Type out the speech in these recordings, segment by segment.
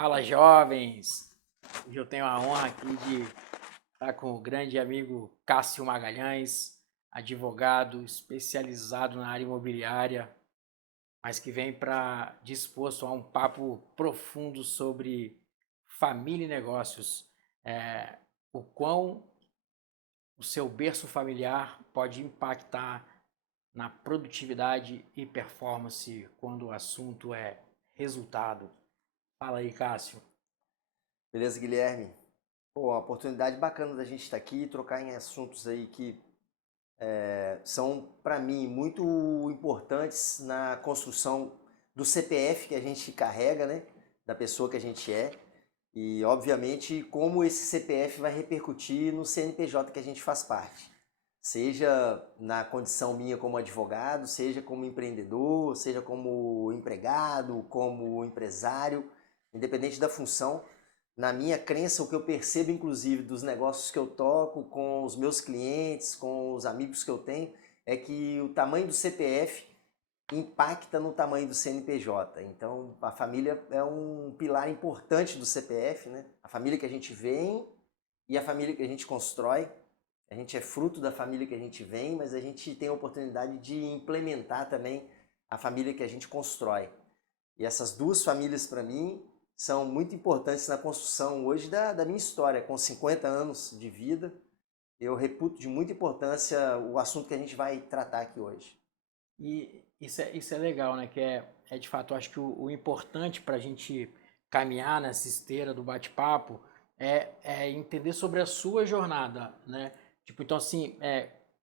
Fala, jovens! Hoje eu tenho a honra aqui de estar com o grande amigo Cássio Magalhães, advogado especializado na área imobiliária, mas que vem disposto a um papo profundo sobre família e negócios. O quão o seu berço familiar pode impactar na produtividade e performance quando o assunto é resultado. Fala aí, Cássio. Beleza, Guilherme? Pô, uma oportunidade bacana da gente estar aqui e trocar em assuntos aí que são, para mim, muito importantes na construção do CPF que a gente carrega, né? Da pessoa que a gente é. E, obviamente, como esse CPF vai repercutir no CNPJ que a gente faz parte. Seja na condição minha como advogado, seja como empreendedor, seja como empregado, como empresário, independente da função. Na minha crença, o que eu percebo, inclusive, dos negócios que eu toco, com os meus clientes, com os amigos que eu tenho, é que o tamanho do CPF impacta no tamanho do CNPJ. Então, a família é um pilar importante do CPF, né? A família que a gente vem e a família que a gente constrói. A gente é fruto da família que a gente vem, mas a gente tem a oportunidade de implementar também a família que a gente constrói. E essas duas famílias, para mim, são muito importantes na construção hoje da minha história. Com 50 anos de vida, eu reputo de muita importância o assunto que a gente vai tratar aqui hoje. E isso é legal, né? Que é de fato, eu acho que o importante para a gente caminhar nessa esteira do bate-papo é entender sobre a sua jornada, né? Tipo, então assim,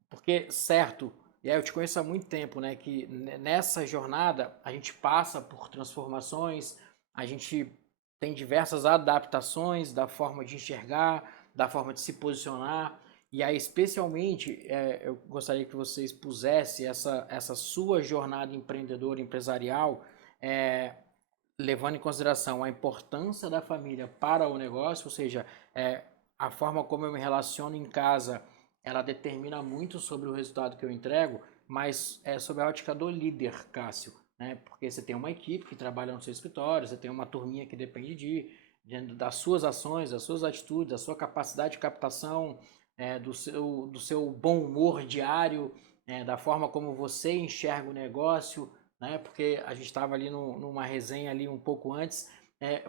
porque certo, e aí eu te conheço há muito tempo, né? Que nessa jornada a gente passa por transformações, a gente tem diversas adaptações da forma de enxergar, da forma de se posicionar. E aí, especialmente, eu gostaria que você expusesse essa sua jornada empreendedora, empresarial, é, levando em consideração a importância da família para o negócio, ou seja, a forma como eu me relaciono em casa, ela determina muito sobre o resultado que eu entrego, mas é sobre a ótica do líder, Cássio, né? Porque você tem uma equipe que trabalha no seu escritório, você tem uma turminha que depende das suas ações, das suas atitudes, da sua capacidade de captação, do seu bom humor diário, da forma como você enxerga o negócio, né? Porque a gente estava ali numa resenha ali um pouco antes,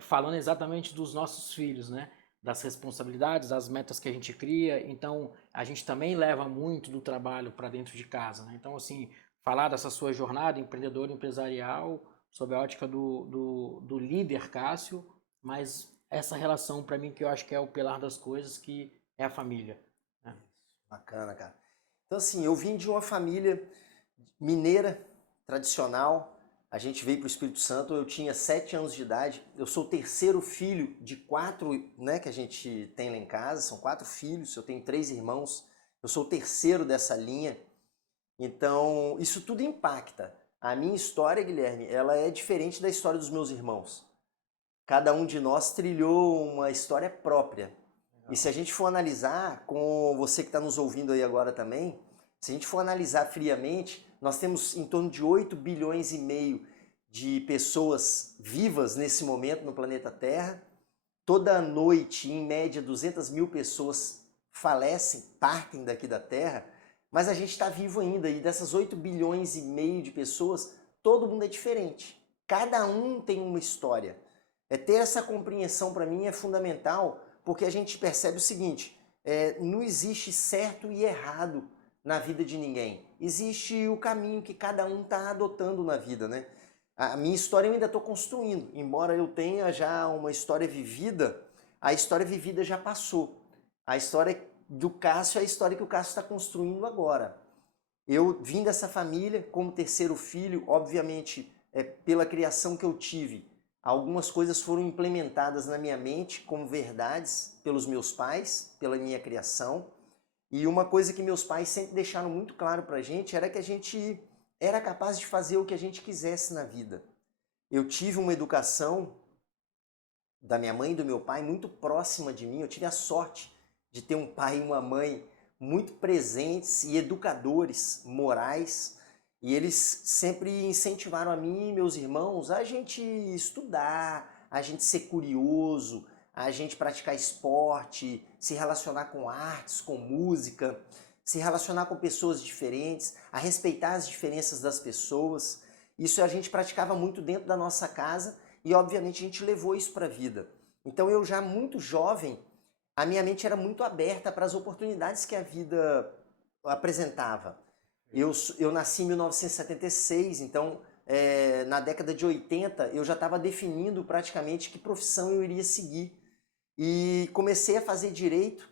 falando exatamente dos nossos filhos, né? Das responsabilidades, das metas que a gente cria. Então, a gente também leva muito do trabalho para dentro de casa, né? Então, assim, falar dessa sua jornada empreendedora, empresarial, sob a ótica do líder Cássio, mas essa relação para mim que eu acho que é o pilar das coisas, que é a família, né? Bacana, cara. Então, assim, eu vim de uma família mineira, tradicional. A gente veio para o Espírito Santo, eu tinha 7 anos de idade. Eu sou o terceiro filho de 4, né, que a gente tem lá em casa. São 4 filhos, eu tenho 3 irmãos. Eu sou o terceiro dessa linha. Então, isso tudo impacta. A minha história, Guilherme, ela é diferente da história dos meus irmãos. Cada um de nós trilhou uma história própria. E se a gente for analisar, com você que está nos ouvindo aí agora também, se a gente for analisar friamente, nós temos em torno de 8 bilhões e meio de pessoas vivas nesse momento no planeta Terra. Toda noite, em média, 200 mil pessoas falecem, partem daqui da Terra, mas a gente está vivo ainda. E dessas 8 bilhões e meio de pessoas, todo mundo é diferente. Cada um tem uma história. Ter essa compreensão para mim é fundamental, porque a gente percebe o seguinte: não existe certo e errado na vida de ninguém. Existe o caminho que cada um está adotando na vida, né? A minha história eu ainda estou construindo. Embora eu tenha já uma história vivida, a história vivida já passou. A história do Cássio é a história que o Cássio está construindo agora. Eu vim dessa família como terceiro filho, obviamente, pela criação que eu tive. Algumas coisas foram implementadas na minha mente como verdades pelos meus pais, pela minha criação. E uma coisa que meus pais sempre deixaram muito claro pra gente era que a gente era capaz de fazer o que a gente quisesse na vida. Eu tive uma educação da minha mãe e do meu pai muito próxima de mim. Eu tive a sorte de ter um pai e uma mãe muito presentes e educadores morais. E eles sempre incentivaram a mim e meus irmãos a gente estudar, a gente ser curioso, a gente praticar esporte, se relacionar com artes, com música, se relacionar com pessoas diferentes, a respeitar as diferenças das pessoas. Isso a gente praticava muito dentro da nossa casa e, obviamente, a gente levou isso para a vida. Então, eu já muito jovem, a minha mente era muito aberta para as oportunidades que a vida apresentava. Eu nasci em 1976, então na década de 80 eu já estava definindo praticamente que profissão eu iria seguir. E comecei a fazer direito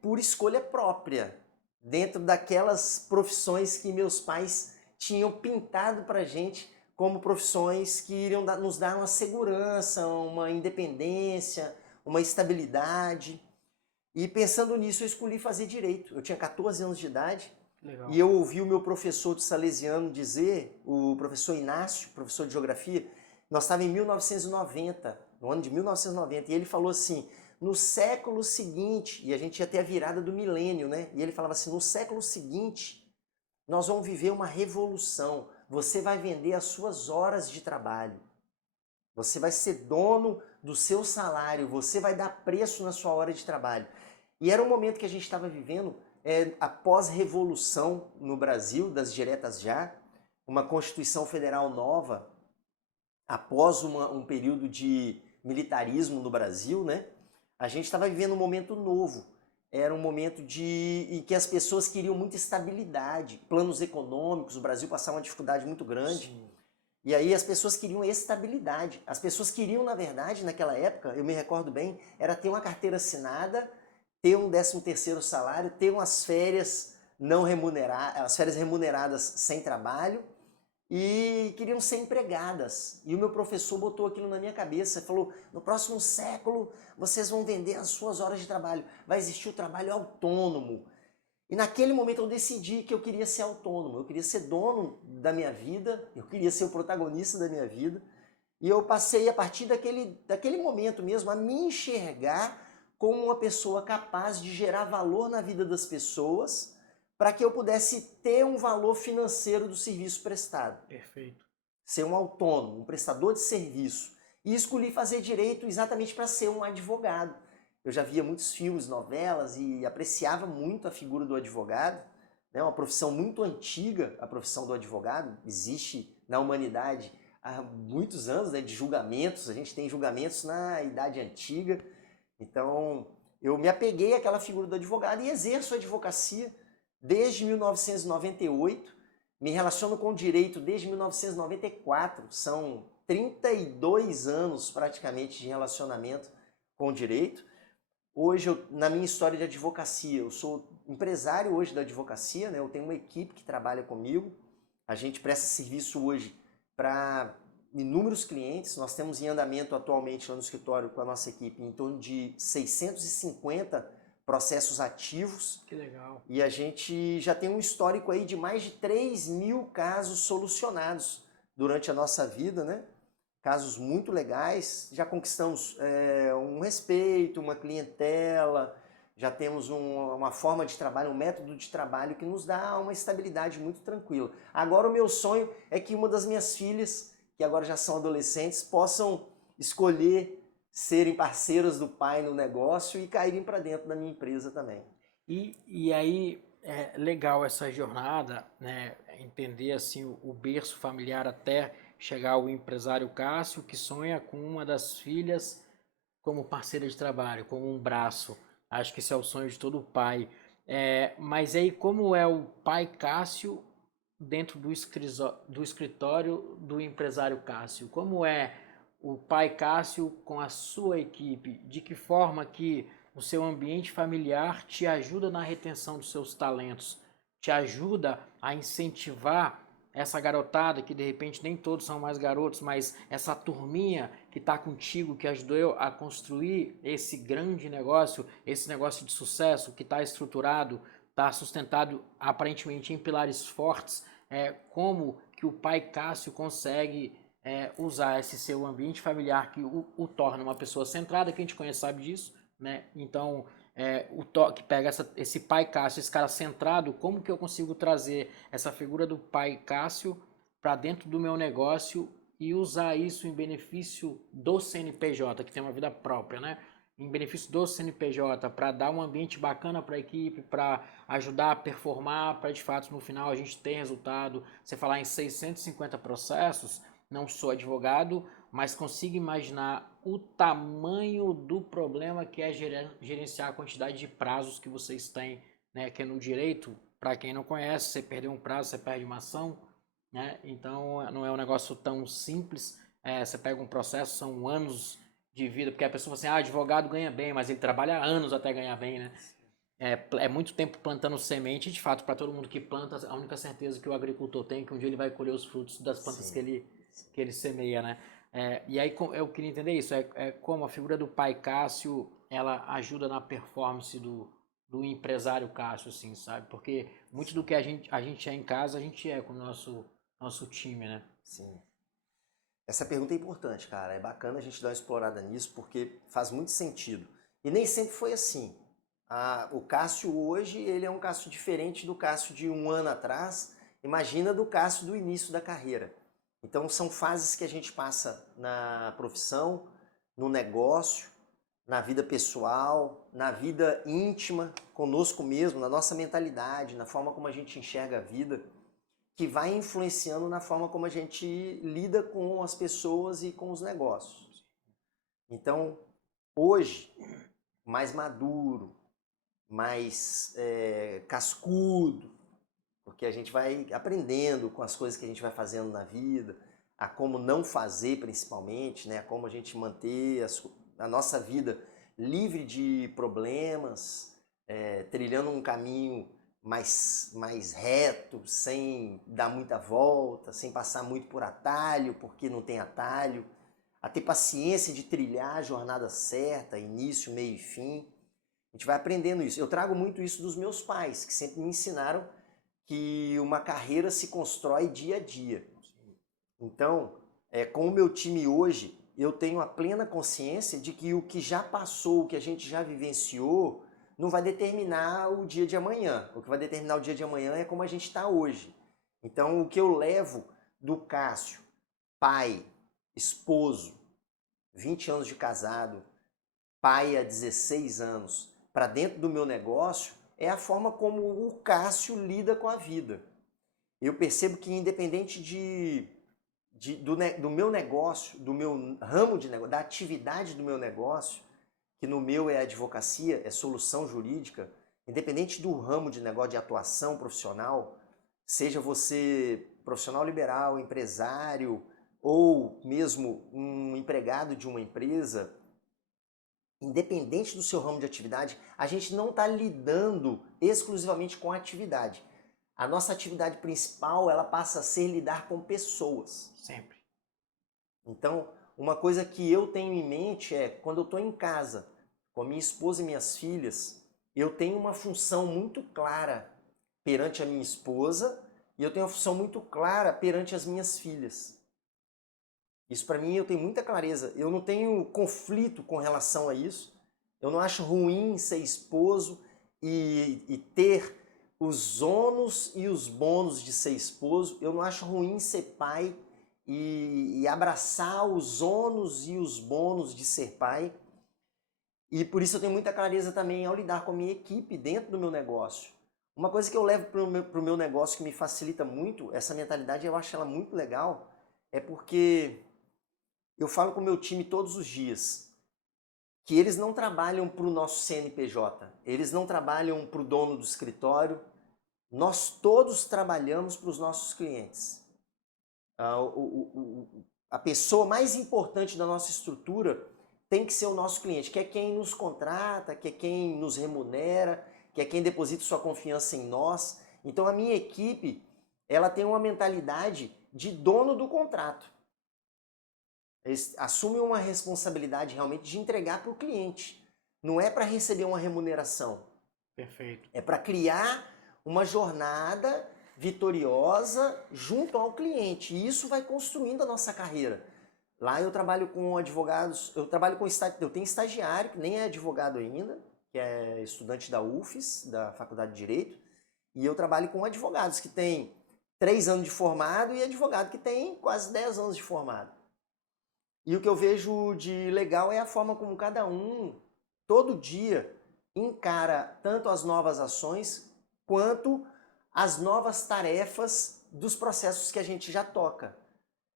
por escolha própria, dentro daquelas profissões que meus pais tinham pintado para a gente como profissões que iriam nos dar uma segurança, uma independência, uma estabilidade. E pensando nisso, eu escolhi fazer direito. Eu tinha 14 anos de idade. Legal. E eu ouvi o meu professor de Salesiano dizer, o professor Inácio, professor de geografia, nós estávamos em 1990, no ano de 1990, e ele falou assim, no século seguinte, e a gente ia ter a virada do milênio, né? E ele falava assim, no século seguinte, nós vamos viver uma revolução. Você vai vender as suas horas de trabalho. Você vai ser dono do seu salário, você vai dar preço na sua hora de trabalho. E era um momento que a gente estava vivendo após revolução no Brasil, das diretas já, uma Constituição Federal nova, após um período de militarismo no Brasil, né? A gente estava vivendo um momento novo. Era um momento em que as pessoas queriam muita estabilidade, planos econômicos, o Brasil passava uma dificuldade muito grande. Sim. E aí as pessoas queriam estabilidade. As pessoas queriam, na verdade, naquela época, eu me recordo bem, era ter uma carteira assinada, ter um 13º salário, ter umas férias não remuneradas, as férias remuneradas sem trabalho, e queriam ser empregadas. E o meu professor botou aquilo na minha cabeça, falou, no próximo século vocês vão vender as suas horas de trabalho, vai existir o trabalho autônomo. E naquele momento eu decidi que eu queria ser autônomo, eu queria ser dono da minha vida, eu queria ser o protagonista da minha vida. E eu passei, a partir daquele momento mesmo, a me enxergar como uma pessoa capaz de gerar valor na vida das pessoas para que eu pudesse ter um valor financeiro do serviço prestado. Perfeito. Ser um autônomo, um prestador de serviço. E escolhi fazer direito exatamente para ser um advogado. Eu já via muitos filmes, novelas e apreciava muito a figura do advogado. É uma profissão muito antiga, a profissão do advogado. Existe na humanidade há muitos anos, né, de julgamentos. A gente tem julgamentos na Idade Antiga. Então, eu me apeguei àquela figura do advogado e exerço a advocacia desde 1998. Me relaciono com o direito desde 1994. São 32 anos praticamente de relacionamento com o direito. Hoje, na minha história de advocacia, eu sou empresário hoje da advocacia, né? Eu tenho uma equipe que trabalha comigo. A gente presta serviço hoje para inúmeros clientes. Nós temos em andamento atualmente lá no escritório com a nossa equipe em torno de 650 processos ativos. Que legal. E a gente já tem um histórico aí de mais de 3.000 casos solucionados durante a nossa vida, né? Casos muito legais, já conquistamos um respeito, uma clientela, já temos uma forma de trabalho, um método de trabalho que nos dá uma estabilidade muito tranquila. Agora o meu sonho é que uma das minhas filhas, que agora já são adolescentes, possam escolher serem parceiras do pai no negócio e caírem para dentro da minha empresa também. E aí é legal essa jornada, né? Entender assim o berço familiar até chegar ao empresário Cássio, que sonha com uma das filhas como parceira de trabalho, como um braço. Acho que esse é o sonho de todo pai. Mas aí como é o pai Cássio dentro do escritório do empresário Cássio? Como é o pai Cássio com a sua equipe? De que forma que o seu ambiente familiar te ajuda na retenção dos seus talentos? Te ajuda a incentivar essa garotada, que de repente nem todos são mais garotos, mas essa turminha que está contigo, que ajudou eu a construir esse grande negócio, esse negócio de sucesso que está estruturado, está sustentado aparentemente em pilares fortes, como que o pai Cássio consegue usar esse seu ambiente familiar que o torna uma pessoa centrada, que a gente conhece, sabe disso, né? Então, que pega esse pai Cássio, esse cara centrado, como que eu consigo trazer essa figura do pai Cássio para dentro do meu negócio e usar isso em benefício do CNPJ, que tem uma vida própria, né? Em benefício do CNPJ, para dar um ambiente bacana para a equipe, para ajudar a performar, para de fato no final a gente ter resultado. Você falar em 650 processos, não sou advogado, mas consigo imaginar o tamanho do problema que é gerenciar a quantidade de prazos que vocês têm, né? Que é no direito, para quem não conhece, você perdeu um prazo, você perde uma ação, né? Então não é um negócio tão simples. Você pega um processo, são anos de vida, porque a pessoa fala assim, advogado ganha bem, mas ele trabalha anos até ganhar bem, né? É muito tempo plantando semente, e de fato, para todo mundo que planta, a única certeza que o agricultor tem é que um dia ele vai colher os frutos das plantas Sim. que ele semeia, né? E aí eu queria entender isso, como a figura do pai Cássio, ela ajuda na performance do empresário Cássio, assim, sabe? Porque muito do que a gente é em casa, a gente é com o nosso time, né? Sim. Essa pergunta é importante, cara. É bacana a gente dar uma explorada nisso, porque faz muito sentido. E nem sempre foi assim. O Cássio hoje, ele é um Cássio diferente do Cássio de um ano atrás. Imagina do Cássio do início da carreira. Então são fases que a gente passa na profissão, no negócio, na vida pessoal, na vida íntima, conosco mesmo, na nossa mentalidade, na forma como a gente enxerga a vida, que vai influenciando na forma como a gente lida com as pessoas e com os negócios. Então, hoje, mais maduro, mais cascudo, porque a gente vai aprendendo com as coisas que a gente vai fazendo na vida, a como não fazer principalmente, né? A como a gente manter a nossa vida livre de problemas, trilhando um caminho mais reto, sem dar muita volta, sem passar muito por atalho, porque não tem atalho, a ter paciência de trilhar a jornada certa, início, meio e fim. A gente vai aprendendo isso. Eu trago muito isso dos meus pais, que sempre me ensinaram que uma carreira se constrói dia a dia. Então, com o meu time hoje, eu tenho a plena consciência de que o que já passou, o que a gente já vivenciou, não vai determinar o dia de amanhã. O que vai determinar o dia de amanhã é como a gente está hoje. Então, o que eu levo do Cássio, pai, esposo, 20 anos de casado, pai há 16 anos, para dentro do meu negócio, é a forma como o Cássio lida com a vida. Eu percebo que independente do meu negócio, do meu ramo de negócio, da atividade do meu negócio, que no meu é advocacia, é solução jurídica, independente do ramo de negócio, de atuação profissional, seja você profissional liberal, empresário ou mesmo um empregado de uma empresa, independente do seu ramo de atividade, a gente não está lidando exclusivamente com a atividade. A nossa atividade principal, ela passa a ser lidar com pessoas. Sempre. Então, uma coisa que eu tenho em mente é, quando eu estou em casa, com a minha esposa e minhas filhas, eu tenho uma função muito clara perante a minha esposa e eu tenho uma função muito clara perante as minhas filhas. Isso para mim eu tenho muita clareza. Eu não tenho conflito com relação a isso. Eu não acho ruim ser esposo e ter os ônus e os bônus de ser esposo. Eu não acho ruim ser pai e abraçar os ônus e os bônus de ser pai. E por isso eu tenho muita clareza também ao lidar com a minha equipe dentro do meu negócio. Uma coisa que eu levo para o meu negócio que me facilita muito, essa mentalidade eu acho ela muito legal, é porque eu falo com o meu time todos os dias que eles não trabalham para o nosso CNPJ, eles não trabalham para o dono do escritório, nós todos trabalhamos para os nossos clientes. A pessoa mais importante da nossa estrutura tem que ser o nosso cliente, que é quem nos contrata, que é quem nos remunera, que é quem deposita sua confiança em nós. Então a minha equipe, ela tem uma mentalidade de dono do contrato. Eles assumem uma responsabilidade realmente de entregar para o cliente. Não é para receber uma remuneração. Perfeito. É para criar uma jornada vitoriosa junto ao cliente. E isso vai construindo a nossa carreira. Lá eu trabalho com advogados, eu tenho estagiário, que nem é advogado ainda, que é estudante da UFES, da Faculdade de Direito, e eu trabalho com advogados que têm 3 anos de formado e advogado que tem quase 10 anos de formado. E o que eu vejo de legal é a forma como cada um, todo dia, encara tanto as novas ações quanto as novas tarefas dos processos que a gente já toca.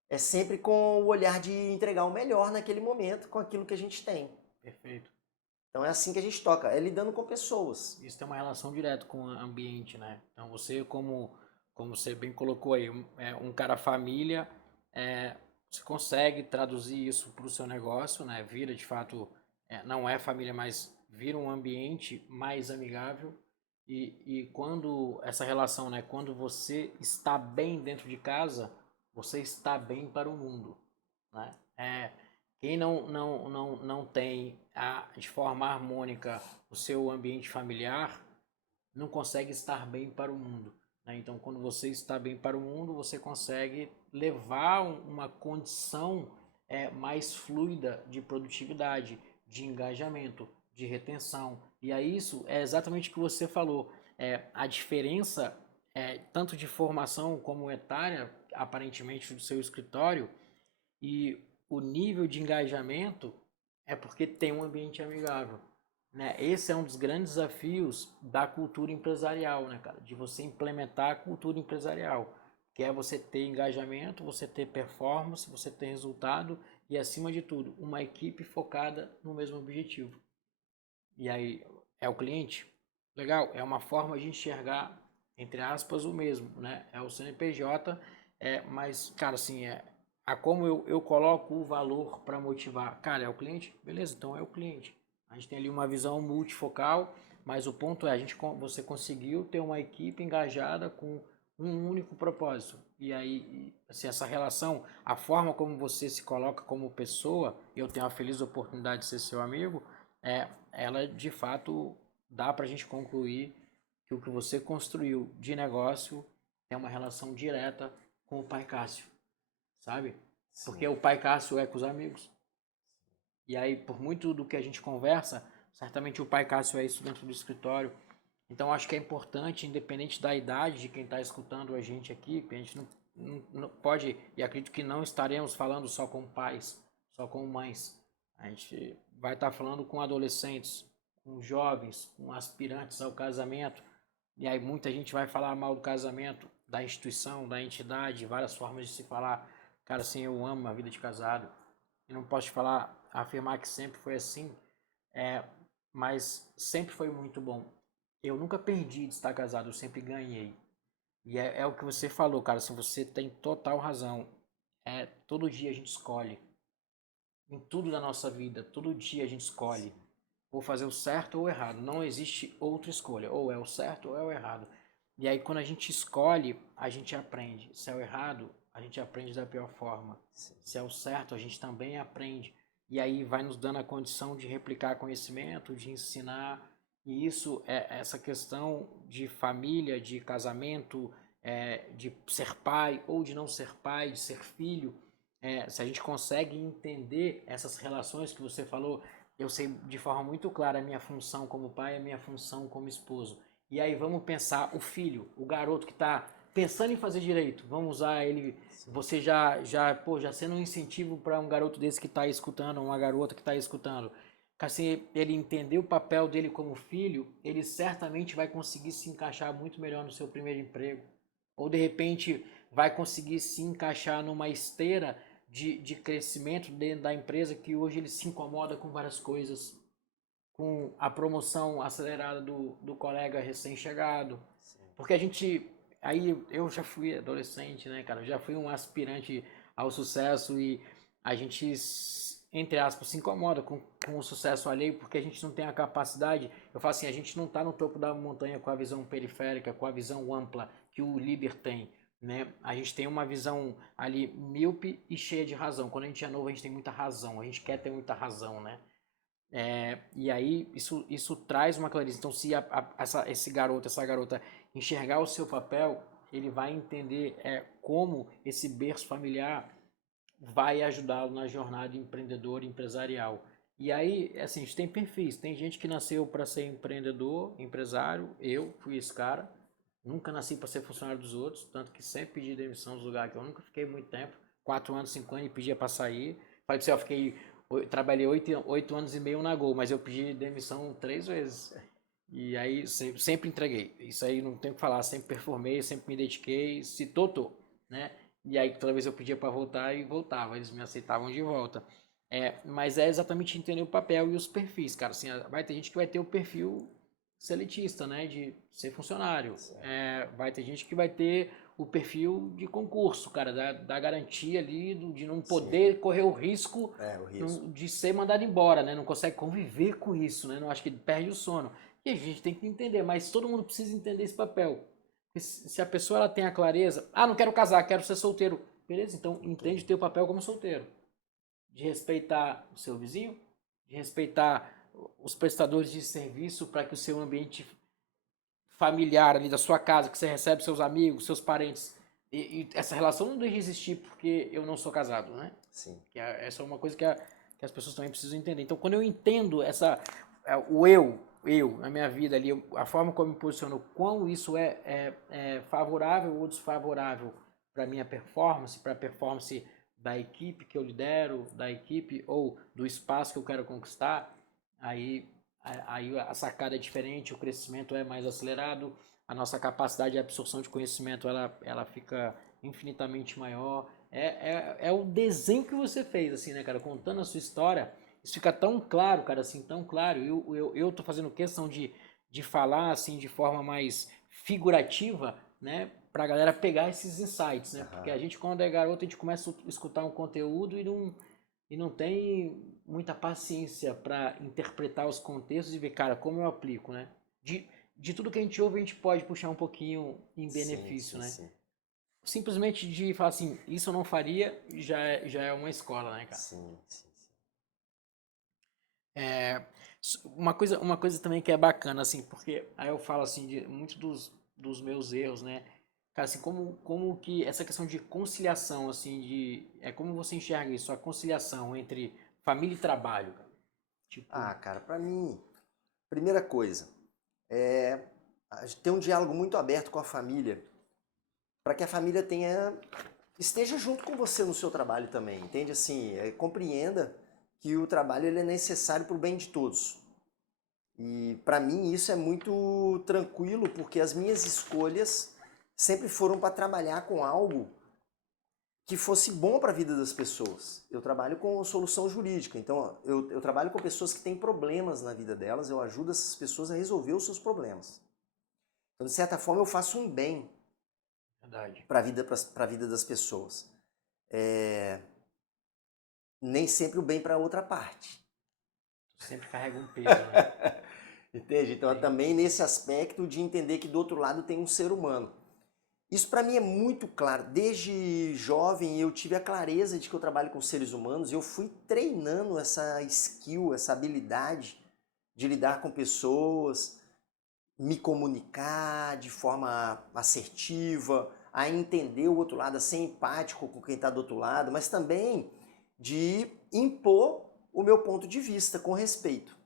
É sempre com o olhar de entregar o melhor naquele momento com aquilo que a gente tem. Perfeito. Então é assim que a gente toca, é lidando com pessoas. Isso tem uma relação direta com o ambiente, né? Então você, como você bem colocou aí, um cara família, você consegue traduzir isso para o seu negócio, né? Vira de fato, não é família, mas vira um ambiente mais amigável. E quando essa relação, né? Quando você está bem dentro de casa, você está bem para o mundo, né? Quem não tem de forma harmônica o seu ambiente familiar, não consegue estar bem para o mundo, né? Então, quando você está bem para o mundo, você consegue levar uma condição mais fluida de produtividade, de engajamento, de retenção. E aí isso é exatamente o que você falou. A diferença, tanto de formação como etária, aparentemente, do seu escritório, e o nível de engajamento é porque tem um ambiente amigável, né? Esse é um dos grandes desafios da cultura empresarial, né, cara? De você implementar a cultura empresarial, que é você ter engajamento, você ter performance, você ter resultado e, acima de tudo, uma equipe focada no mesmo objetivo. E aí, é o cliente? Legal, é uma forma de enxergar, entre aspas, o mesmo, né? É o CNPJ, mas, cara, assim, a como eu coloco o valor para motivar. Cara, é o cliente? Beleza, então é o cliente. A gente tem ali uma visão multifocal, mas o ponto é, você conseguiu ter uma equipe engajada com um único propósito. E aí, assim, essa relação, a forma como você se coloca como pessoa, eu tenho a feliz oportunidade de ser seu amigo, ela de fato dá para a gente concluir que o que você construiu de negócio é uma relação direta com o pai Cássio, sabe? Porque Sim. o pai Cássio é com os amigos. E aí, por muito do que a gente conversa, certamente o pai Cássio é isso dentro do escritório. Então, acho que é importante, independente da idade de quem está escutando a gente aqui, que a gente não pode, e acredito que não estaremos falando só com pais, só com mães. A gente vai estar falando com adolescentes, com jovens, com aspirantes ao casamento. E aí muita gente vai falar mal do casamento, da instituição, da entidade, várias formas de se falar. Cara, assim, eu amo a vida de casado. E não posso te falar, afirmar que sempre foi assim, mas sempre foi muito bom. Eu nunca perdi de estar casado, eu sempre ganhei. E é o que você falou, cara, assim, você tem total razão. Todo dia a gente escolhe. Em tudo da nossa vida, todo dia a gente escolhe. Ou fazer o certo ou o errado. Não existe outra escolha. Ou é o certo ou é o errado. E aí quando a gente escolhe, a gente aprende. Se é o errado, a gente aprende da pior forma. Se é o certo, a gente também aprende. E aí vai nos dando a condição de replicar conhecimento, de ensinar. E isso é essa questão de família, de casamento, de ser pai ou de não ser pai, de ser filho. Se a gente consegue entender essas relações que você falou, eu sei de forma muito clara a minha função como pai e a minha função como esposo. E aí vamos pensar o filho, o garoto que está pensando em fazer direito. Vamos usar ele. Você já sendo um incentivo para um garoto desse que está escutando, uma garota que está escutando. Se ele entender o papel dele como filho, ele certamente vai conseguir se encaixar muito melhor no seu primeiro emprego. Ou de repente vai conseguir se encaixar numa esteira de crescimento dentro da empresa que hoje ele se incomoda com várias coisas, com a promoção acelerada do colega recém-chegado. Porque a gente, aí eu já fui adolescente, né, cara, eu já fui um aspirante ao sucesso e a gente, entre aspas, se incomoda com o sucesso alheio porque a gente não tem a capacidade, eu falo assim, a gente não está no topo da montanha com a visão periférica, com a visão ampla que o líder tem. Né? A gente tem uma visão ali míope e cheia de razão. Quando a gente é novo, a gente tem muita razão, a gente quer ter muita razão, né? E aí isso traz uma clareza. Então, se esse garoto, essa garota enxergar o seu papel, ele vai entender como esse berço familiar vai ajudá-lo na jornada empreendedora e empresarial. E aí, assim, a gente tem perfis. Tem gente que nasceu para ser empreendedor, empresário. Eu fui esse cara. Nunca nasci para ser funcionário dos outros, tanto que sempre pedi demissão dos lugares que eu nunca fiquei muito tempo. 4 anos, 5 anos e pedia para sair. Falei pra você, trabalhei 8 anos e meio na Gol, mas eu pedi demissão 3 vezes. E aí sempre entreguei. Isso aí não tenho o que falar, sempre performei, sempre me dediquei, se tô, né? E aí toda vez eu pedia para voltar e voltava, eles me aceitavam de volta. Mas é exatamente entender o papel e os perfis, cara. Assim, vai ter gente que vai ter o perfil seletista, né, de ser funcionário. Vai ter gente que vai ter o perfil de concurso, cara, da garantia ali, de não poder Sim. correr o risco, de ser mandado embora, né? Não consegue conviver com isso, né? Não acho que ele perde o sono. E a gente tem que entender, mas todo mundo precisa entender esse papel. Se a pessoa ela tem a clareza, não quero casar, quero ser solteiro. Beleza, então entende o teu papel como solteiro. De respeitar o seu vizinho, de respeitar os prestadores de serviço para que o seu ambiente familiar ali da sua casa, que você recebe seus amigos, seus parentes, e essa relação não deixa de existir porque eu não sou casado, né? Sim. Essa é uma coisa que as pessoas também precisam entender. Então, quando eu entendo o eu, na minha vida ali, a forma como eu me posiciono, quão isso é favorável ou desfavorável para a minha performance, para a performance da equipe que eu lidero, da equipe ou do espaço que eu quero conquistar, aí a sacada é diferente, o crescimento é mais acelerado, a nossa capacidade de absorção de conhecimento ela fica infinitamente maior. É o desenho que você fez, assim, né, cara? Contando a sua história, isso fica tão claro, cara, assim, tão claro. Eu tô fazendo questão de falar, assim, de forma mais figurativa, né? Pra galera pegar esses insights, né? Porque a gente, quando é garoto, a gente começa a escutar um conteúdo e não tem muita paciência para interpretar os contextos e ver, cara, como eu aplico, né? De tudo que a gente ouve, a gente pode puxar um pouquinho em benefício, né? Sim. Simplesmente de falar assim, isso eu não faria, já é uma escola, né, cara? Sim. Uma coisa também que é bacana, assim, porque aí eu falo assim, de muitos dos meus erros, né? Cara, assim, como que essa questão de conciliação, assim, como você enxerga isso, a conciliação entre família e trabalho, cara? Tipo... cara, pra mim, primeira coisa, ter um diálogo muito aberto com a família, para que a família esteja junto com você no seu trabalho também, entende? Assim, compreenda que o trabalho ele é necessário para o bem de todos. E para mim isso é muito tranquilo, porque as minhas escolhas sempre foram para trabalhar com algo que fosse bom para a vida das pessoas. Eu trabalho com solução jurídica, então eu trabalho com pessoas que têm problemas na vida delas, eu ajudo essas pessoas a resolver os seus problemas. Então, de certa forma, eu faço um bem para a vida das pessoas. Nem sempre o bem para a outra parte. Sempre carrega um peso, né? Entende? Então, também nesse aspecto de entender que do outro lado tem um ser humano. Isso para mim é muito claro. Desde jovem eu tive a clareza de que eu trabalho com seres humanos. Eu fui treinando essa skill, essa habilidade de lidar com pessoas, me comunicar de forma assertiva, a entender o outro lado, a ser empático com quem está do outro lado, mas também de impor o meu ponto de vista com respeito.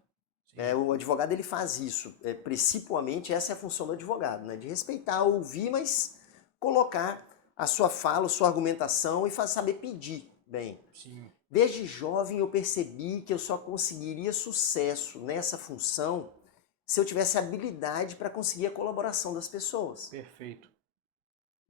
O advogado ele faz isso. Principalmente essa é a função do advogado, né? De respeitar, ouvir, mas colocar a sua fala, a sua argumentação e saber pedir bem. Sim. Desde jovem eu percebi que eu só conseguiria sucesso nessa função se eu tivesse habilidade para conseguir a colaboração das pessoas. Perfeito.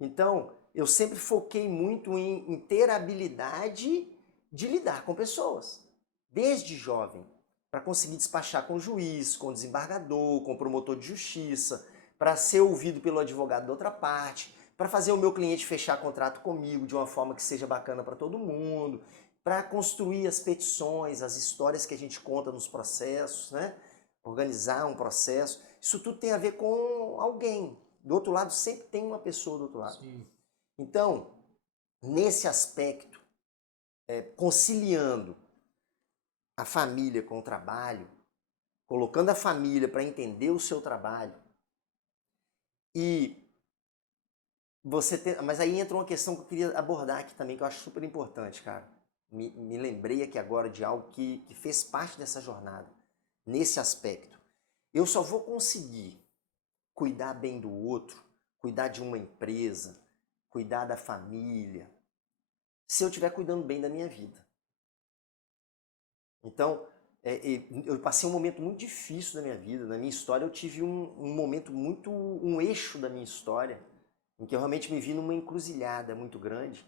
Então, eu sempre foquei muito em ter a habilidade de lidar com pessoas, desde jovem, para conseguir despachar com o juiz, com o desembargador, com o promotor de justiça, para ser ouvido pelo advogado da outra parte, para fazer o meu cliente fechar contrato comigo de uma forma que seja bacana para todo mundo, para construir as petições, as histórias que a gente conta nos processos, né? Organizar um processo. Isso tudo tem a ver com alguém. Do outro lado sempre tem uma pessoa do outro lado. Sim. Então, nesse aspecto, conciliando a família com o trabalho, colocando a família para entender o seu trabalho e mas aí entra uma questão que eu queria abordar aqui também, que eu acho super importante, cara. Me lembrei aqui agora de algo que fez parte dessa jornada, nesse aspecto. Eu só vou conseguir cuidar bem do outro cuidar de uma empresa, cuidar da família, se eu estiver cuidando bem da minha vida. Então, eu passei um momento muito difícil da minha vida. Na minha história, eu tive um momento muito, um eixo da minha história, em que eu realmente me vi numa encruzilhada muito grande,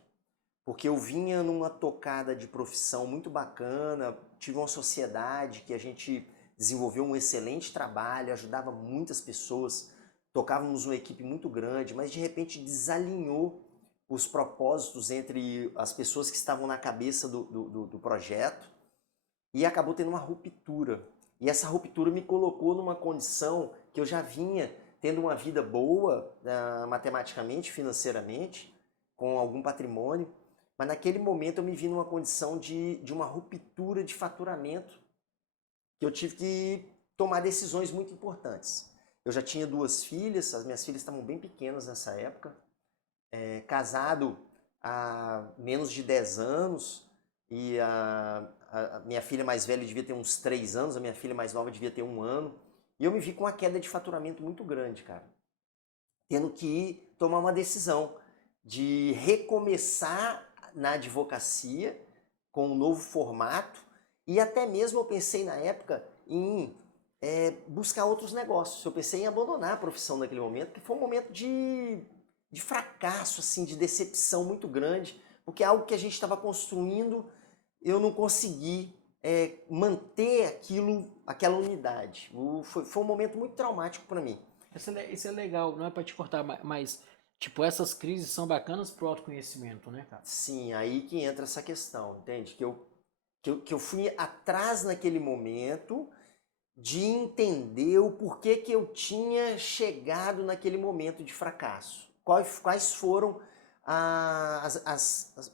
porque eu vinha numa tocada de profissão muito bacana, tive uma sociedade que a gente desenvolveu um excelente trabalho, ajudava muitas pessoas, tocávamos uma equipe muito grande, mas de repente desalinhou os propósitos entre as pessoas que estavam na cabeça do projeto e acabou tendo uma ruptura. E essa ruptura me colocou numa condição que eu já vinha tendo uma vida boa, matematicamente, financeiramente, com algum patrimônio, mas naquele momento eu me vi numa condição de uma ruptura de faturamento, que eu tive que tomar decisões muito importantes. Eu já tinha 2 filhas, as minhas filhas estavam bem pequenas nessa época, casado há menos de 10 anos, e a minha filha mais velha devia ter uns 3 anos, a minha filha mais nova devia ter 1 ano, e eu me vi com uma queda de faturamento muito grande, cara. Tendo que tomar uma decisão de recomeçar na advocacia com um novo formato, e até mesmo eu pensei na época em buscar outros negócios. Eu pensei em abandonar a profissão naquele momento, porque foi um momento de fracasso, assim, de decepção muito grande, porque algo que a gente estava construindo, eu não consegui manter aquela unidade. Foi um momento muito traumático para mim. Isso é legal, não é para te cortar, mas tipo, essas crises são bacanas pro autoconhecimento, né, cara? Sim, aí que entra essa questão, entende? Que eu fui atrás naquele momento de entender o porquê que eu tinha chegado naquele momento de fracasso. Quais foram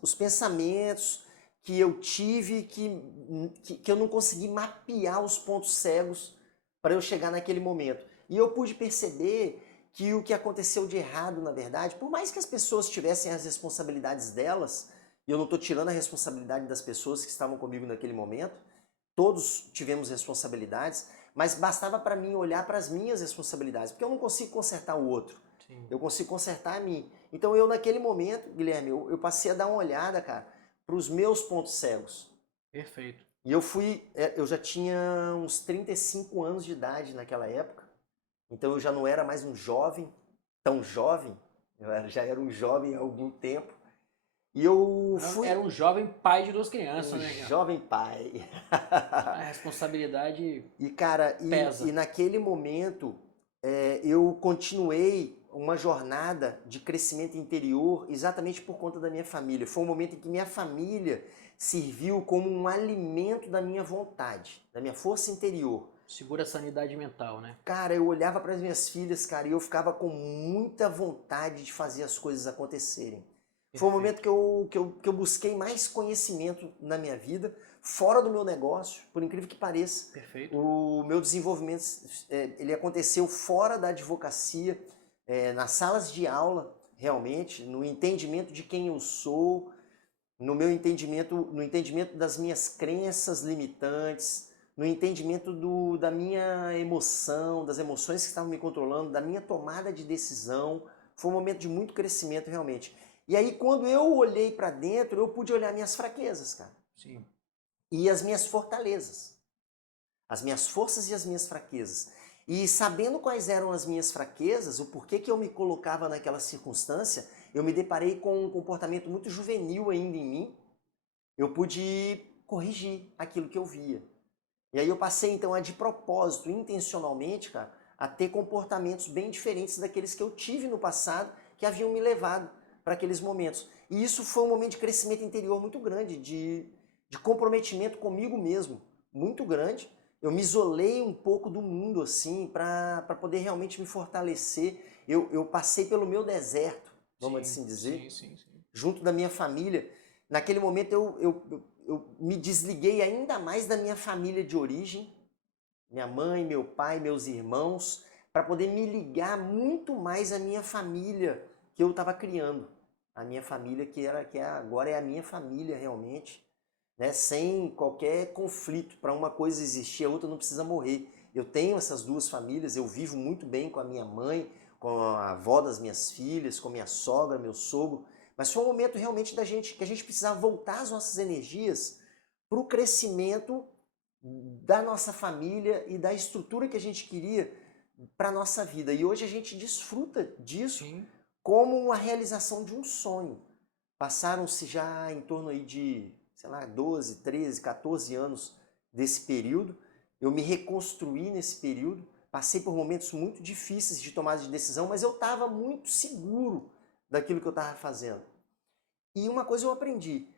os pensamentos que eu tive que eu não consegui mapear os pontos cegos para eu chegar naquele momento. E eu pude perceber que o que aconteceu de errado, na verdade, por mais que as pessoas tivessem as responsabilidades delas, e eu não estou tirando a responsabilidade das pessoas que estavam comigo naquele momento, todos tivemos responsabilidades, mas bastava para mim olhar para as minhas responsabilidades, porque eu não consigo consertar o outro. Sim. Eu consigo consertar a mim. Então eu naquele momento, Guilherme, eu passei a dar uma olhada, cara, para os meus pontos cegos. Perfeito. E eu já tinha uns 35 anos de idade naquela época, então eu já não era mais um jovem, tão jovem, já era um jovem há algum tempo. E eu fui... Era um jovem pai de 2 crianças, né? Jovem pai. A responsabilidade e, cara, pesa. E naquele momento eu continuei uma jornada de crescimento interior exatamente por conta da minha família. Foi um momento em que minha família serviu como um alimento da minha vontade, da minha força interior. Segura a sanidade mental, né? Cara, eu olhava para as minhas filhas, cara, e eu ficava com muita vontade de fazer as coisas acontecerem. Perfeito. Foi um momento que eu busquei mais conhecimento na minha vida, fora do meu negócio, por incrível que pareça. Perfeito. O meu desenvolvimento ele aconteceu fora da advocacia, nas salas de aula, realmente, no entendimento de quem eu sou, no entendimento das minhas crenças limitantes, no entendimento da minha emoção, das emoções que estavam me controlando, da minha tomada de decisão. Foi um momento de muito crescimento, realmente. E aí, quando eu olhei para dentro, eu pude olhar minhas fraquezas, cara. Sim. E as minhas fortalezas. As minhas forças e as minhas fraquezas. E sabendo quais eram as minhas fraquezas, o porquê que eu me colocava naquela circunstância, eu me deparei com um comportamento muito juvenil ainda em mim. Eu pude corrigir aquilo que eu via. E aí eu passei então a de propósito, intencionalmente, cara, a ter comportamentos bem diferentes daqueles que eu tive no passado, que haviam me levado para aqueles momentos. E isso foi um momento de crescimento interior muito grande, de comprometimento comigo mesmo, muito grande. Eu me isolei um pouco do mundo, assim, para poder realmente me fortalecer. Eu passei pelo meu deserto, vamos assim dizer, sim. junto da minha família. Naquele momento eu me desliguei ainda mais da minha família de origem, minha mãe, meu pai, meus irmãos, para poder me ligar muito mais à minha família que eu estava criando. A minha família agora é a minha família realmente, né? Sem qualquer conflito. Para uma coisa existir, a outra não precisa morrer. Eu tenho essas 2 famílias, eu vivo muito bem com a minha mãe, com a avó das minhas filhas, com minha sogra, meu sogro, mas foi um momento realmente que a gente precisava voltar as nossas energias para o crescimento da nossa família e da estrutura que a gente queria para a nossa vida. E hoje a gente desfruta disso Sim. como uma realização de um sonho. Passaram-se já em torno aí de, sei lá, 12, 13, 14 anos desse período. Eu me reconstruí nesse período, passei por momentos muito difíceis de tomada de decisão, mas eu estava muito seguro daquilo que eu estava fazendo. E uma coisa eu aprendi,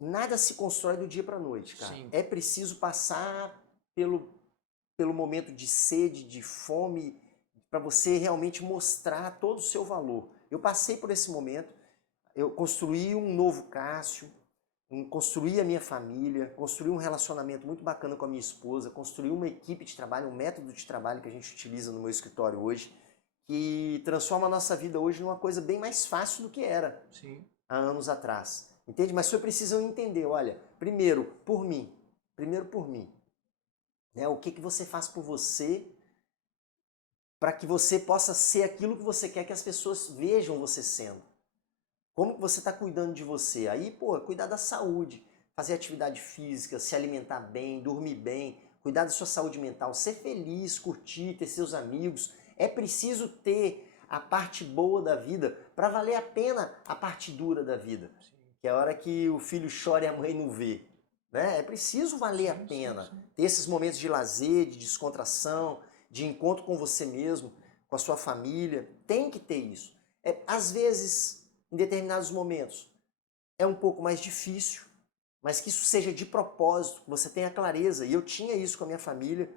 nada se constrói do dia para a noite, cara. Sim. É preciso passar pelo momento de sede, de fome, para você realmente mostrar todo o seu valor. Eu passei por esse momento, eu construí um novo Cássio, construí a minha família, construí um relacionamento muito bacana com a minha esposa, construí uma equipe de trabalho, um método de trabalho que a gente utiliza no meu escritório hoje, que transforma a nossa vida hoje numa coisa bem mais fácil do que era há anos atrás. Entende? Mas foi preciso eu entender, olha, primeiro por mim, né? O que você faz por você para que você possa ser aquilo que você quer que as pessoas vejam você sendo. Como que você está cuidando de você? Aí, pô, cuidar da saúde, fazer atividade física, se alimentar bem, dormir bem, cuidar da sua saúde mental, ser feliz, curtir, ter seus amigos. É preciso ter a parte boa da vida para valer a pena a parte dura da vida. Que é a hora que o filho chora e a mãe não vê. Né? É preciso valer a pena ter esses momentos de lazer, de descontração, de encontro com você mesmo, com a sua família. Tem que ter isso. Às vezes, em determinados momentos, é um pouco mais difícil, mas que isso seja de propósito, que você tenha clareza. E eu tinha isso com a minha família.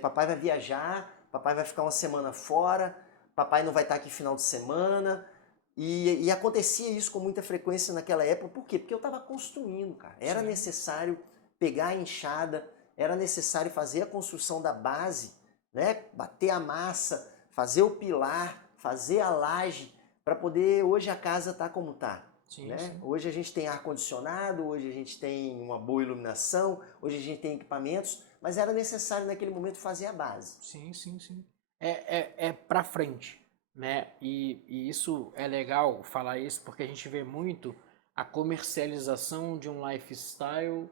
Papai vai viajar, papai vai ficar uma semana fora, papai não vai estar aqui final de semana. E acontecia isso com muita frequência naquela época. Por quê? Porque eu estava construindo, cara. Era necessário pegar a enxada, era necessário fazer a construção da base, né? Bater a massa, fazer o pilar, fazer a laje, para poder hoje a casa estar como está. Né? Hoje a gente tem ar-condicionado, hoje a gente tem uma boa iluminação, hoje a gente tem equipamentos, mas era necessário naquele momento fazer a base. Sim. É para frente, né? E isso é legal falar isso porque a gente vê muito a comercialização de um lifestyle,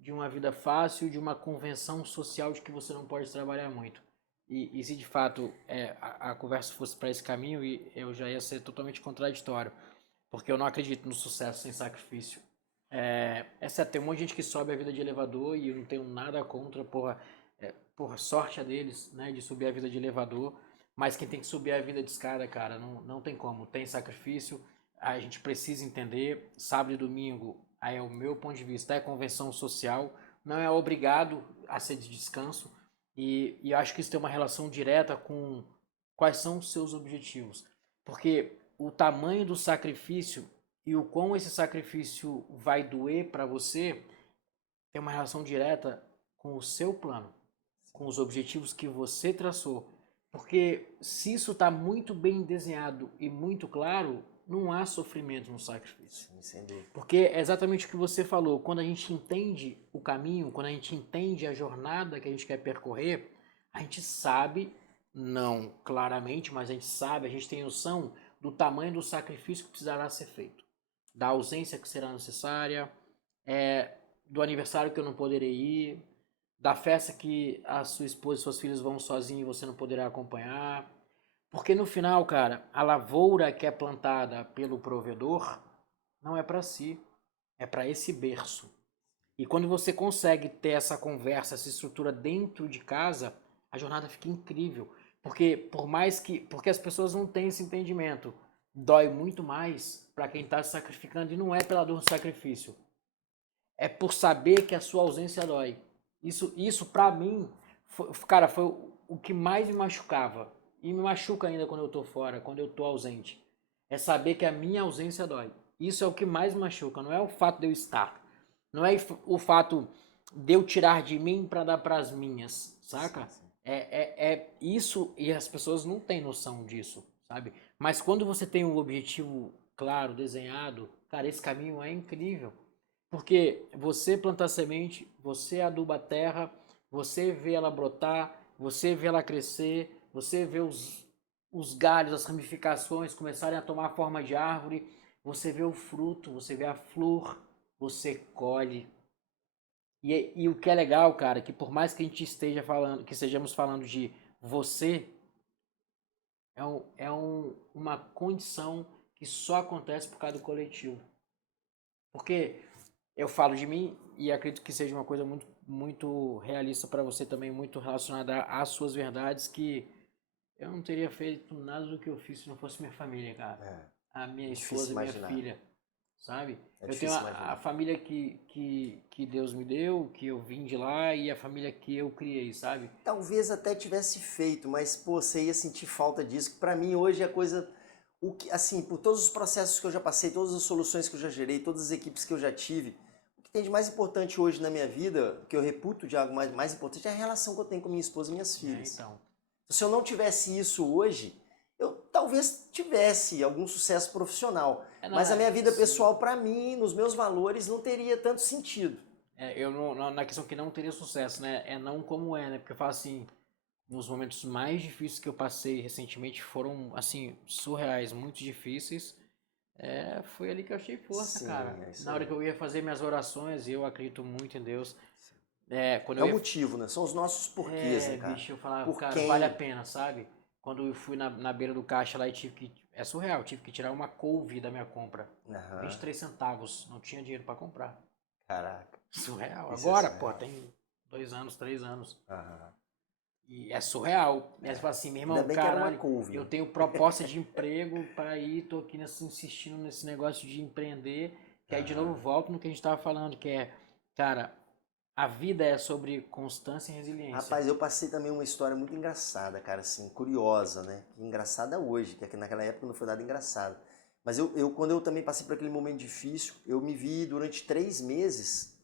de uma vida fácil, de uma convenção social de que você não pode trabalhar muito. E se de fato a conversa fosse para esse caminho, eu já ia ser totalmente contraditório, porque eu não acredito no sucesso sem sacrifício. Tem um monte de gente que sobe a vida de elevador e eu não tenho nada contra, porra, sorte é deles, né, de subir a vida de elevador, mas quem tem que subir a vida de escada, cara, não tem como, tem sacrifício, a gente precisa entender, sábado e domingo, aí é o meu ponto de vista, é convenção social, não é obrigado a ser de descanso, e eu acho que isso tem uma relação direta com quais são os seus objetivos, porque o tamanho do sacrifício e o quão esse sacrifício vai doer para você tem uma relação direta com o seu plano, com os objetivos que você traçou. Porque se isso está muito bem desenhado e muito claro, não há sofrimento no sacrifício. Porque é exatamente o que você falou. Quando a gente entende o caminho, quando a gente entende a jornada que a gente quer percorrer, a gente sabe, não claramente, mas a gente sabe, a gente tem noção do tamanho do sacrifício que precisará ser feito, da ausência que será necessária, do aniversário que eu não poderei ir, da festa que a sua esposa e suas filhas vão sozinhos e você não poderá acompanhar. Porque no final, cara, a lavoura que é plantada pelo provedor não é para si, é para esse berço. E quando você consegue ter essa conversa, essa estrutura dentro de casa, a jornada fica incrível. Porque as pessoas não têm esse entendimento. Dói muito mais para quem está se sacrificando e não é pela dor do sacrifício. É por saber que a sua ausência dói. Isso para mim, foi o que mais me machucava. E me machuca ainda quando eu tô fora, quando eu tô ausente. É saber que a minha ausência dói. Isso é o que mais me machuca, não é o fato de eu estar. Não é o fato de eu tirar de mim para dar para as minhas, saca? Sim. É isso, e as pessoas não têm noção disso, sabe? Mas quando você tem um objetivo claro, desenhado, cara, esse caminho é incrível. Porque você planta a semente, você aduba a terra, você vê ela brotar, você vê ela crescer, você vê os galhos, as ramificações começarem a tomar forma de árvore, você vê o fruto, você vê a flor, você colhe. E o que é legal, cara, que por mais que a gente esteja falando, que estejamos falando de você, uma condição que só acontece por causa do coletivo. Porque eu falo de mim e acredito que seja uma coisa muito, muito realista para você também, muito relacionada às suas verdades, que eu não teria feito nada do que eu fiz se não fosse minha família, cara. A minha É esposa difícil e minha imaginar. filha, sabe? É Eu tenho difícil a imaginar. família que Deus me deu, que eu vim de lá, e a família que eu criei, sabe? Talvez até tivesse feito, mas pô, você ia sentir falta disso, que pra mim hoje é coisa o que assim, por todos os processos que eu já passei, todas as soluções que eu já gerei, todas as equipes que eu já tive, o que tem de mais importante hoje na minha vida, que eu reputo de algo mais importante, é a relação que eu tenho com minha esposa e minhas É, filhas. então. Se eu não tivesse isso hoje, eu talvez tivesse algum sucesso profissional, É, não, mas a minha vida sim. pessoal, pra mim, nos meus valores, não teria tanto sentido. Eu na questão que não teria sucesso, né? É não como é, né? Porque eu falo assim, nos momentos mais difíceis que eu passei recentemente foram, assim, surreais, muito difíceis. Foi ali que eu achei força, cara. Sim, é isso Na hora aí. que eu ia fazer minhas orações, eu acredito muito em Deus. Quando É eu o ia. motivo, né? São os nossos porquês, né, cara? Bicho, eu falava, Por cara, vale a quem? pena, sabe? Quando eu fui na beira do caixa lá e tive que. É surreal, tive que tirar uma couve da minha compra. vinte e Aham. três centavos, não tinha dinheiro pra comprar. Caraca, Surreal. isso é Agora, pô, surreal. tem 2 anos, 3 anos. Aham. E é surreal. Aí você fala assim, meu Ainda irmão, bem que era uma caralho, couve, eu né? tenho proposta de emprego para ir, tô aqui insistindo nesse negócio de empreender, que aí de novo Aham. volto no que a gente tava falando, que é, cara, a vida é sobre constância e resiliência. Rapaz, eu passei também uma história muito engraçada, cara, assim, curiosa, né? Engraçada hoje, que naquela época não foi nada engraçado. Mas quando eu também passei por aquele momento difícil, eu me vi durante 3 meses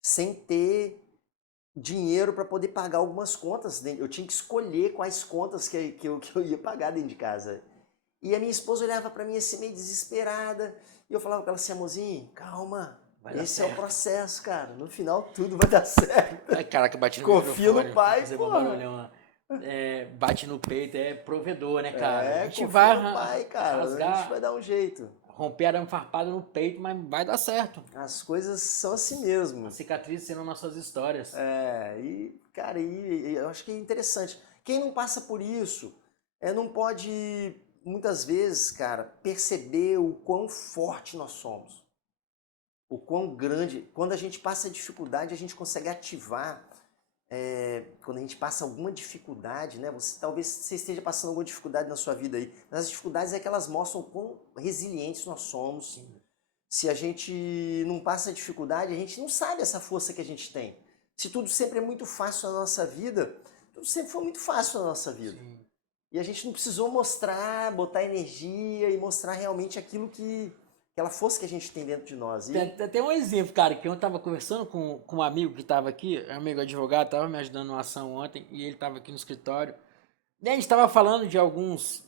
sem ter dinheiro para poder pagar algumas contas. Eu tinha que escolher quais contas que eu ia pagar dentro de casa. E a minha esposa olhava para mim assim meio desesperada. E eu falava com ela assim, amorzinho, calma. Vai dar Esse é o certo. processo, cara. No final tudo vai dar certo. Ai, caraca, bate no Confia no microfone, pra pai, fazer mó porra. barulhão lá. Bate no peito, é provedor, né, cara? A É, gente confia vai no pai, cara. A gente vai rasgar, dar um jeito. romper arame farpado no peito, mas vai dar certo. As coisas são assim As mesmo. cicatrizes serão nossas histórias. E, cara, e eu acho que é interessante. Quem não passa por isso não pode, muitas vezes, cara, perceber o quão forte nós somos. O quão grande. Quando a gente passa dificuldade, a gente consegue ativar. Quando a gente passa alguma dificuldade, né? Talvez você esteja passando alguma dificuldade na sua vida aí. Mas as dificuldades é que elas mostram o quão resilientes nós somos. Sim. Se a gente não passa dificuldade, a gente não sabe essa força que a gente tem. Se tudo sempre é muito fácil na nossa vida, tudo sempre foi muito fácil na nossa vida. Sim. E a gente não precisou mostrar, botar energia e mostrar realmente aquela força que a gente tem dentro de nós. Tem um exemplo, cara, que eu tava conversando com um amigo que tava aqui, um amigo advogado, tava me ajudando numa ação ontem, e ele tava aqui no escritório. E a gente tava falando de alguns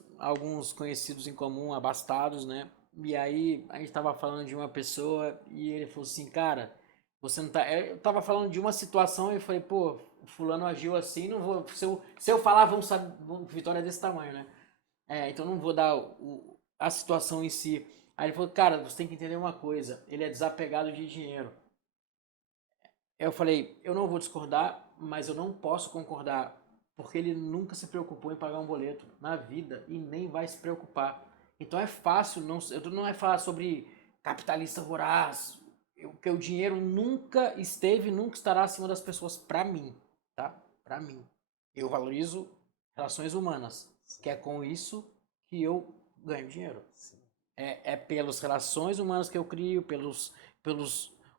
conhecidos em comum, abastados, né? E aí a gente tava falando de uma pessoa e ele falou assim, cara, você não tá. Eu tava falando de uma situação e eu falei, pô, fulano agiu assim, não vou. Se eu falar, vamos saber. Vitória é desse tamanho, né? Então não vou dar a situação em si. Aí ele falou, cara, você tem que entender uma coisa, ele é desapegado de dinheiro. Eu falei, eu não vou discordar, mas eu não posso concordar, porque ele nunca se preocupou em pagar um boleto na vida e nem vai se preocupar. Então é fácil, não é falar sobre capitalista voraz, porque o dinheiro nunca esteve, nunca estará acima das pessoas para mim, tá? Para mim. Eu valorizo relações humanas, que é com isso que eu ganho dinheiro. É pelas relações humanas que eu crio, pelos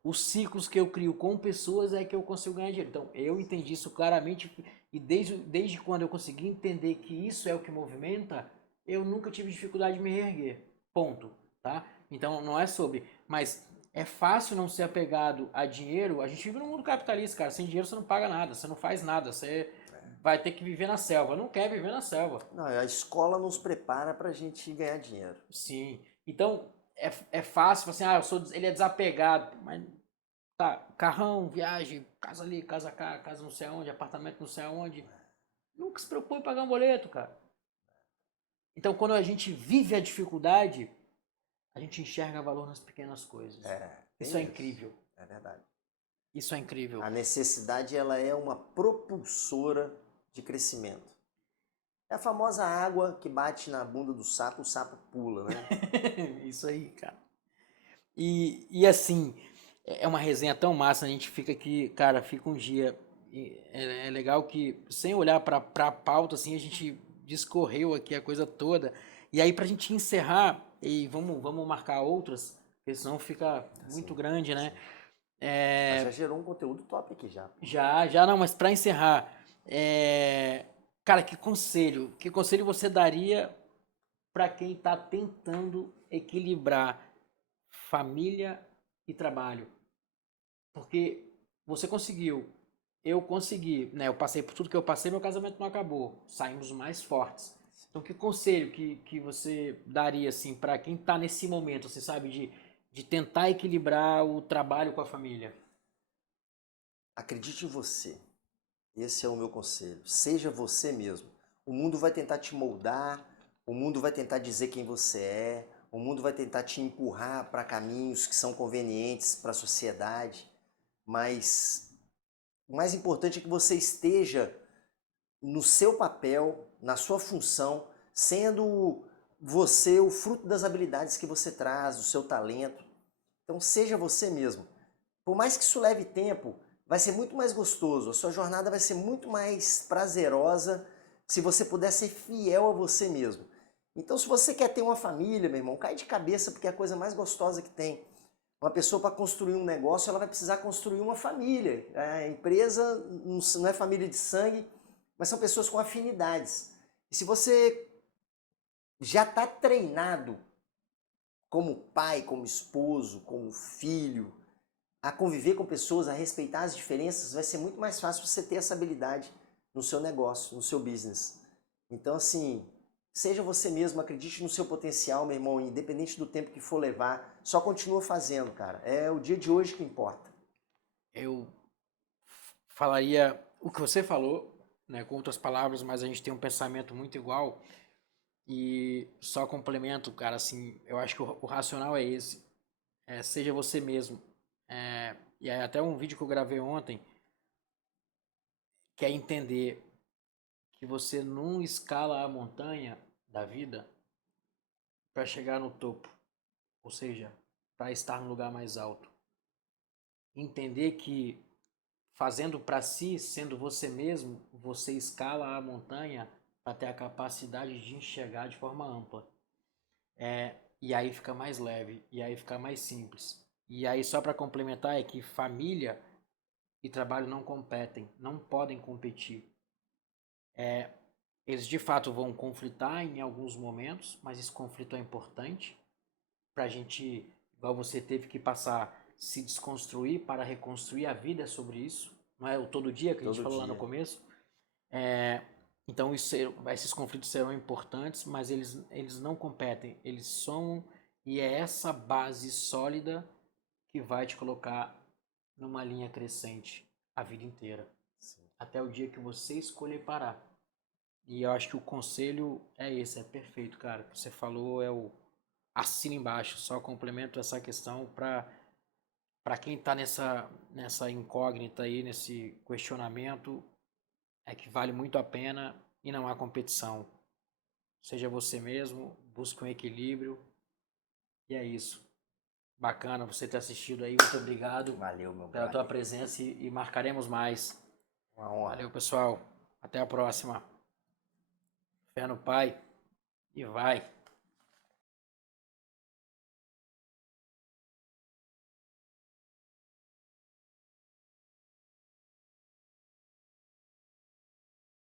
os ciclos que eu crio com pessoas é que eu consigo ganhar dinheiro. Então, eu entendi isso claramente e desde quando eu consegui entender que isso é o que movimenta, eu nunca tive dificuldade de me reerguer. Ponto, tá? Então, não é sobre, mas é fácil não ser apegado a dinheiro. A gente vive num mundo capitalista, cara. Sem dinheiro você não paga nada, você não faz nada, você vai ter que viver na selva. Não quer viver na selva. Não, a escola nos prepara para a gente ganhar dinheiro. Sim. Então, é fácil, assim, ele é desapegado, mas tá, carrão, viagem, casa ali, casa cá, casa não sei aonde, apartamento não sei aonde. Nunca se preocupou em pagar um boleto, cara. Então, quando a gente vive a dificuldade, a gente enxerga valor nas pequenas coisas. Isso é incrível. É verdade. Isso é incrível. A necessidade, ela é uma propulsora de crescimento. É a famosa água que bate na bunda do sapo, o sapo pula, né? Isso aí, cara. E assim, é uma resenha tão massa, a gente fica aqui, cara, fica um dia. É legal que, sem olhar pra pauta, assim, a gente discorreu aqui a coisa toda. E aí, pra gente encerrar, e vamos marcar outras, porque senão fica muito grande, né? Mas já gerou um conteúdo top aqui já. Já não, mas pra encerrar, cara, que conselho você daria pra quem tá tentando equilibrar família e trabalho? Porque você conseguiu, eu consegui, né? Eu passei por tudo que eu passei, meu casamento não acabou. Saímos mais fortes. Então, que conselho que você daria, assim, para quem tá nesse momento, você sabe, de tentar equilibrar o trabalho com a família? Acredite em você. Esse é o meu conselho. Seja você mesmo. O mundo vai tentar te moldar, o mundo vai tentar dizer quem você é, o mundo vai tentar te empurrar para caminhos que são convenientes para a sociedade, mas o mais importante é que você esteja no seu papel, na sua função, sendo você o fruto das habilidades que você traz, do seu talento. Então seja você mesmo. Por mais que isso leve tempo, vai ser muito mais gostoso, a sua jornada vai ser muito mais prazerosa se você puder ser fiel a você mesmo. Então, se você quer ter uma família, meu irmão, cai de cabeça porque é a coisa mais gostosa que tem. Uma pessoa para construir um negócio, ela vai precisar construir uma família. A empresa não é família de sangue, mas são pessoas com afinidades. E se você já está treinado como pai, como esposo, como filho, a conviver com pessoas, a respeitar as diferenças, vai ser muito mais fácil você ter essa habilidade no seu negócio, no seu business. Então, assim, seja você mesmo, acredite no seu potencial, meu irmão, independente do tempo que for levar, só continua fazendo, cara. É o dia de hoje que importa. Eu falaria o que você falou, né, com outras palavras, mas a gente tem um pensamento muito igual. E só complemento, cara, assim, eu acho que o racional é esse. Seja você mesmo. E aí até um vídeo que eu gravei ontem, que é entender que você não escala a montanha da vida para chegar no topo, ou seja, para estar no lugar mais alto. Entender que fazendo para si, sendo você mesmo, você escala a montanha para ter a capacidade de enxergar de forma ampla. E aí fica mais leve, e aí fica mais simples. E aí só para complementar é que família e trabalho não competem, não podem competir. Eles de fato vão conflitar em alguns momentos, mas esse conflito é importante para a gente, igual você teve que passar, se desconstruir para reconstruir a vida, é sobre isso. Não é o todo dia que a gente Todo falou lá no dia. começo? Então esses conflitos serão importantes, mas eles não competem, eles somam, e é essa base sólida que vai te colocar numa linha crescente a vida inteira, Sim. até o dia que você escolher parar. E eu acho que o conselho é esse, é perfeito, cara. O que você falou é o assina embaixo, só complemento essa questão para quem tá nessa incógnita aí, nesse questionamento, é que vale muito a pena e não há competição. Seja você mesmo, busque um equilíbrio e é isso. Bacana você ter assistido aí, muito obrigado. Valeu, meu pela brother. tua presença e marcaremos mais. Uma honra. Valeu, pessoal. Até a próxima. Fé no Pai e vai.